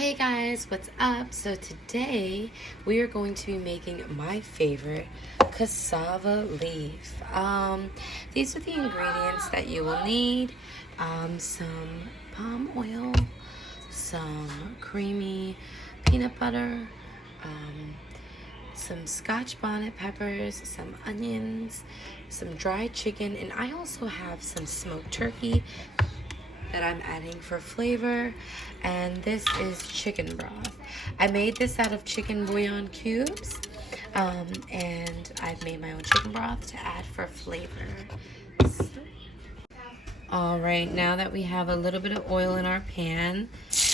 Hey guys, what's up? So today we are going to be making my favorite cassava leaf. These are the ingredients that you will need. Some palm oil, some creamy peanut butter, some scotch bonnet peppers, some onions, some dried chicken, and I also have some smoked turkey that I'm adding for flavor, and this is chicken broth. I made this out of chicken bouillon cubes, and I've made my own chicken broth to add for flavor. All right, now that we have a little bit of oil in our pan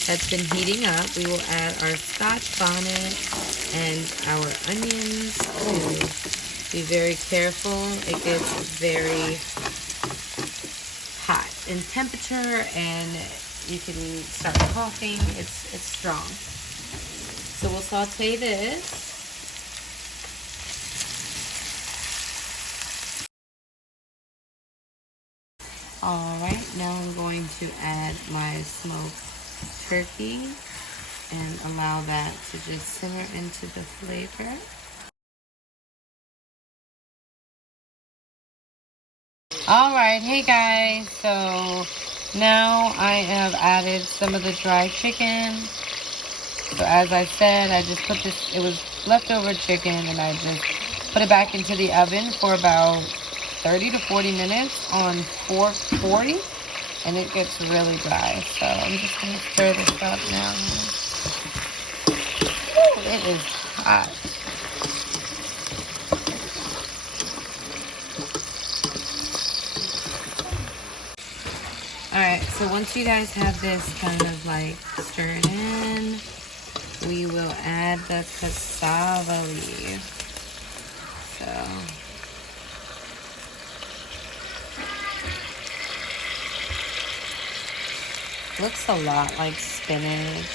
that's been heating up, we will add our scotch bonnet and our onions. Be very careful. It gets very hot in temperature and you can start coughing. It's strong. So we'll saute this. All right, now I'm going to add my smoked turkey and allow that to just simmer into the flavor. All right, hey guys, so now I have added some of the dried chicken. So as I said, I just put this, it was leftover chicken, and I just put it back into the oven for about 30 to 40 minutes on 440, and it gets really dry. So I'm just gonna stir this up now. Ooh, it is hot. Alright, so once you guys have this kind of like stirred in, we will add the cassava leaf. So, looks a lot like spinach.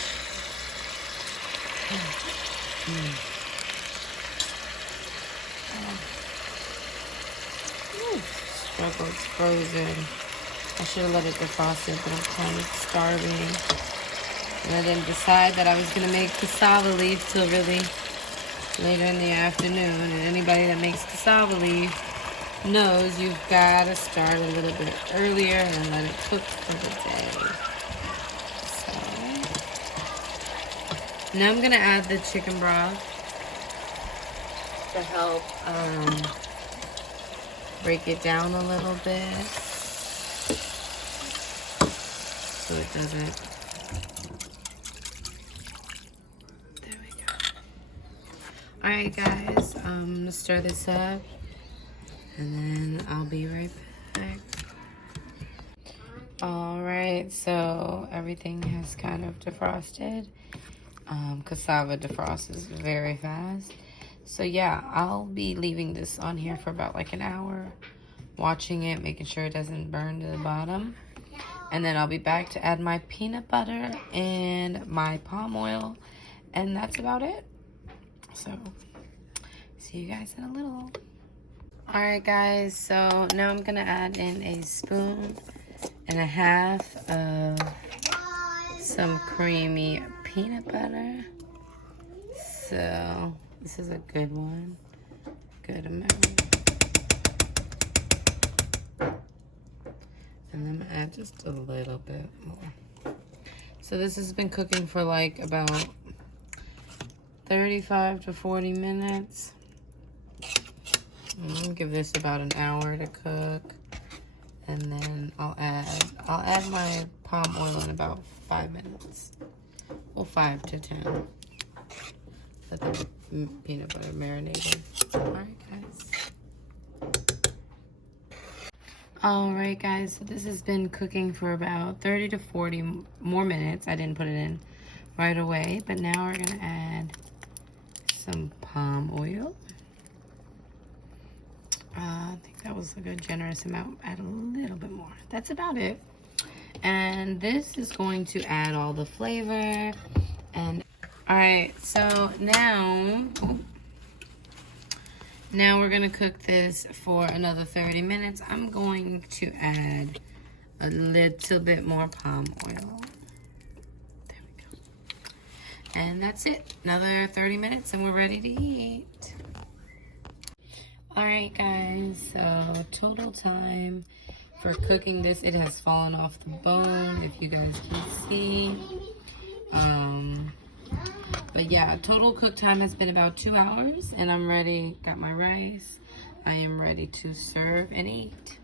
Struggle, it's frozen. I should have let it defrost it, but I'm kind of starving. And I didn't decide that I was going to make cassava leaf till really later in the afternoon. And anybody that makes cassava leaf knows you've got to start a little bit earlier and let it cook for the day. So now I'm going to add the chicken broth to help break it down a little bit, so it doesn't. There we go. Alright guys, I'm gonna stir this up and then I'll be right back. Alright, so everything has kind of defrosted. Cassava defrosts very fast. So yeah, I'll be leaving this on here for about like an hour, watching it, making sure it doesn't burn to the bottom. And then I'll be back to add my peanut butter and my palm oil. And that's about it. So, see you guys in a little. Alright guys, so now I'm going to add in a spoon and a half of some creamy peanut butter. So, this is a good one. Good amount. And I'm gonna add just a little bit more. So this has been cooking for like about 35 to 40 minutes. I'm gonna give this about an hour to cook. And then I'll add my palm oil in about 5 minutes. Well, 5 to 10. Let the peanut butter marinated. Alright guys. Alright guys, so this has been cooking for about 30 to 40 more minutes. I didn't put it in right away, but now we're going to add some palm oil. I think that was a good generous amount. Add a little bit more. That's about it. And this is going to add all the flavor. And alright, so now we're going to cook this for another 30 minutes. I'm going to add a little bit more palm oil. There we go. And that's it. Another 30 minutes and we're ready to eat. Alright guys, so total time for cooking this, it has fallen off the bone, if you guys can see. But yeah, total cook time has been about 2 hours, and I'm ready. Got my rice. I am ready to serve and eat.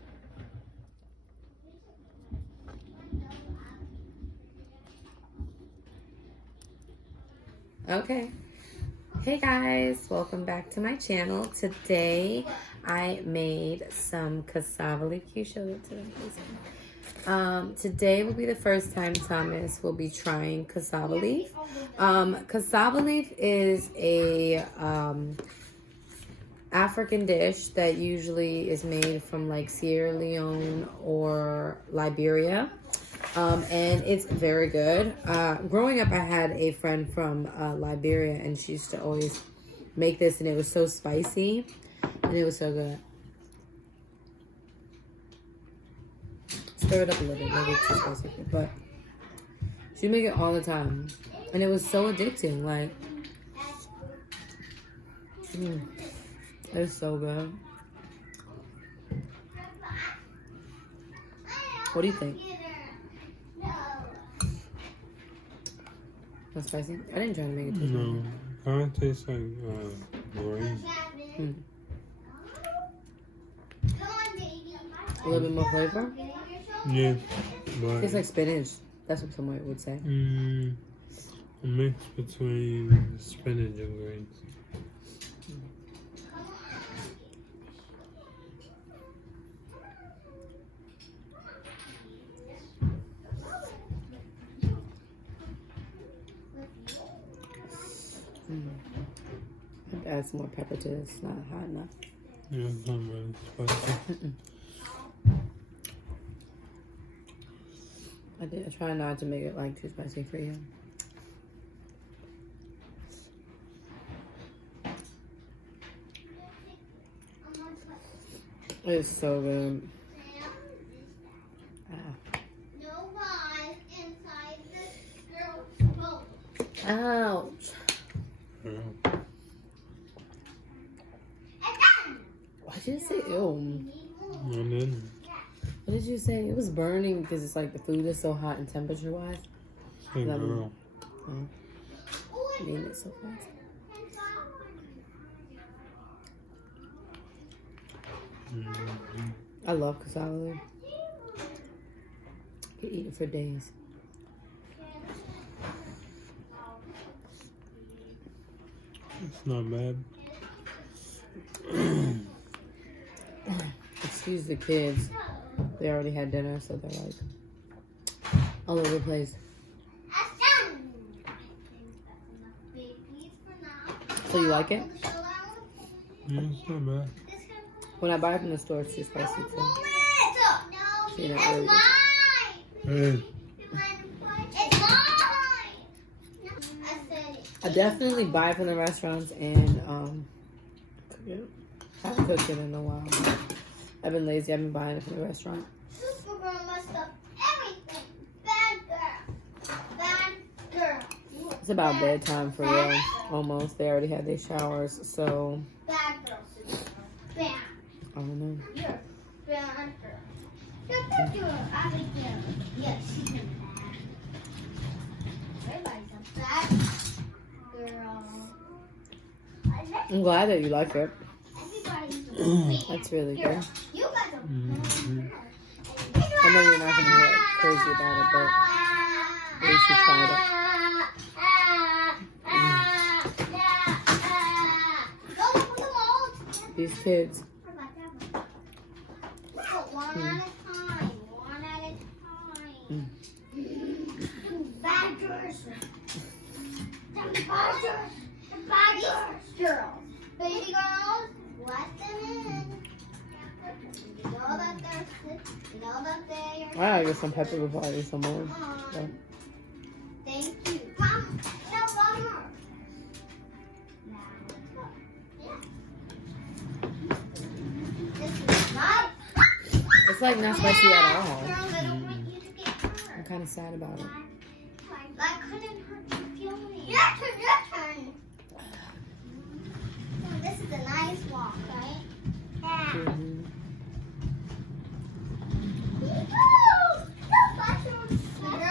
Okay. Hey guys, welcome back to my channel. Today I made some cassava leaf. Can you show it to them, please? Today will be the first time Thomas will be trying cassava leaf. Cassava leaf is a African dish that usually is made from like Sierra Leone or Liberia. And it's very good. Growing up, I had a friend from Liberia, and she used to always make this, and it was so spicy, and it was so good. Stir it up a little bit, maybe it's too spicy, but she make it all the time, and it was so addicting. Like, it's so good. What do you think? Not spicy? I didn't try to make it too spicy. No, kind of tastes like green. A little bit more flavor? Yeah, but It's like spinach. That's what someone would say. A mix between spinach and greens. I'd add some more pepper to this. It's not hot enough. Yeah, it's not really spicy. I try not to make it like too spicy for you. It's so good. Ouch. Yeah. Why did you say ew? And then, What did you say? It was burning because it's like the food is so hot and temperature wise. hey girl. Made it so fast. I love cassava leaf. Could eat it for days. It's not bad. Excuse the kids. They already had dinner, so they're like all over the place. So you like it? Yeah, it's not bad. When I buy it from the store, it's too spicy too. So you're not really... Hey. I definitely buy it from the restaurants and cook it. I haven't cooked it in a while. I've been lazy. I've been buying it from the restaurant. It's about bedtime for real. Almost. They already had their showers, so I don't know. I'm glad that you like it. That's really good. I know you're not gonna be like crazy about it, but at least you tried it. These kids. One at a time. Badgers. The badgers. Girls. Baby girls, let them in. You know that they're I gotta get some pepper before I eat some more. So. Thank you. Come. No, one more. It's like not spicy at all. I'm kind of sad about it. I couldn't hurt your Your turn. Oh, this is a nice walk, right? Yeah. Mhm.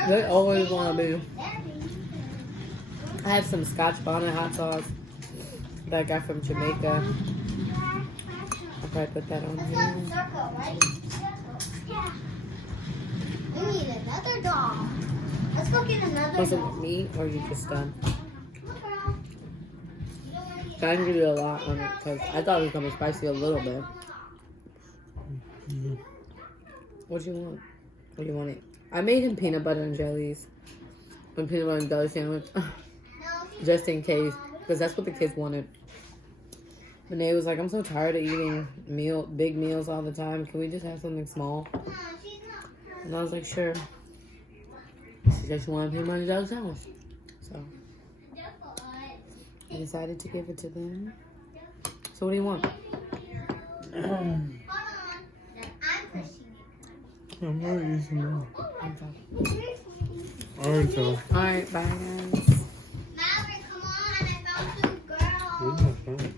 They always want to be. I have some Scotch bonnet hot sauce that I got from Jamaica. I'll probably put that on Let's here. go circle, right? Yeah. We need another doll. Let's go get another Was it doll. me or you just done? Look, girl. I didn't give you a lot on it because I thought it was gonna be spicy a little bit. Mhm. What do you want? What do you want it? I made him peanut butter and jellies. A peanut butter and jelly sandwich. Just in case. Because that's what the kids wanted. Renee was like, I'm so tired of eating big meals all the time. Can we just have something small? And I was like, sure. She just wanted a peanut butter and jelly sandwich. So I decided to give it to them. So what do you want? I'm pushing I'm not eating more. it. Alright, though. Alright, bye guys. Maverick, come on. I found two girls. Where's my phone?